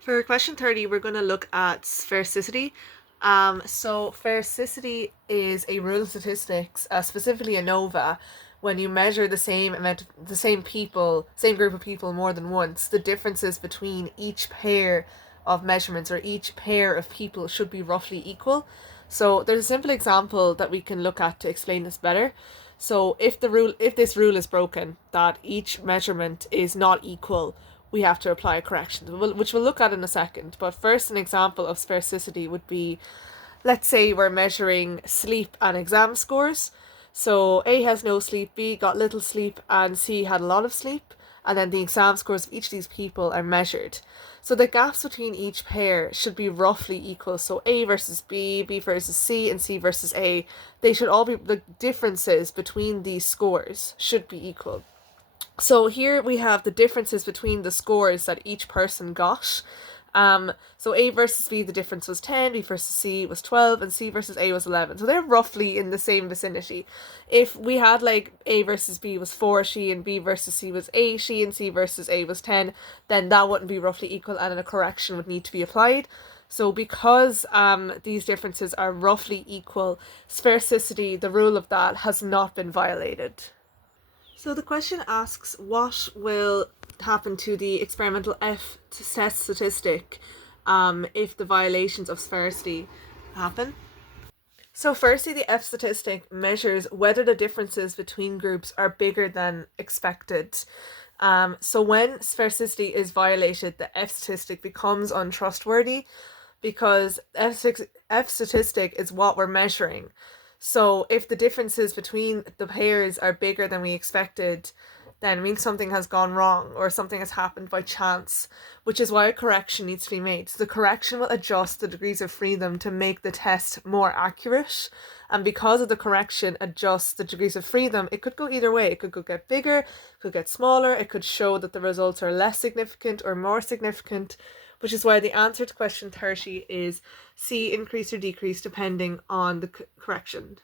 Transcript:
For question 30, we're going to look at sphericity. So sphericity is a rule of statistics, specifically ANOVA. When you measure the same people, same group of people more than once, the differences between each pair of measurements or each pair of people should be roughly equal. So there's a simple example that we can look at to explain this better. So if this rule is broken, that each measurement is not equal, we have to apply a correction, which we'll look at in a second. But first, an example of sphericity would be, let's say we're measuring sleep and exam scores. So A has no sleep, B got little sleep, and C had a lot of sleep. And then the exam scores of each of these people are measured. So the gaps between each pair should be roughly equal. So A versus B, B versus C, and C versus A, they should all be, the differences between these scores should be equal. So here we have the differences between the scores that each person got. So A versus B, the difference was 10, B versus C was 12, and C versus A was 11. So they're roughly in the same vicinity. If we had like A versus B was 4 she and B versus C was 8 she and C versus A was 10, then that wouldn't be roughly equal and a correction would need to be applied. So because these differences are roughly equal, sphericity, the rule of that, has not been violated. So the question asks, what will happen to the experimental F-test statistic if the violations of sphericity happen? So firstly, the F statistic measures whether the differences between groups are bigger than expected. So when sphericity is violated, the F statistic becomes untrustworthy because F statistic is what we're measuring. So if the differences between the pairs are bigger than we expected, then it means something has gone wrong or something has happened by chance, which is why a correction needs to be made. So the correction will adjust the degrees of freedom to make the test more accurate. And because of the correction adjusts the degrees of freedom, it could go either way. It could go get bigger, it could get smaller, it could show that the results are less significant or more significant, which is why the answer to question 30 is C, increase or decrease depending on the correction.